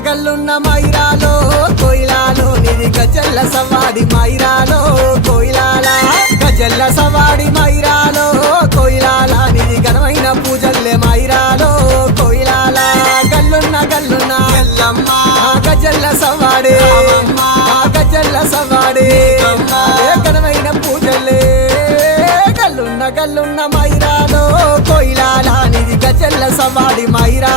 గల్లున్న మైరాలో కోయిలాలో నిది గజల్ల సవాడి మైరాలో కోయిలాల గజల్ల సవాడి మైరాలో కోయిలాల నిది ఘనమైన పూజల్లే మైరాలో కోయిలాల గల్లున్న ఎల్లమ్మ గజల్ల సవాడి గజల్ల సవాడి ఘనమైన పూజల్లే గల్లున్న మైరాలో కోయిలాల నిది గజల్ల సవాడి మైరా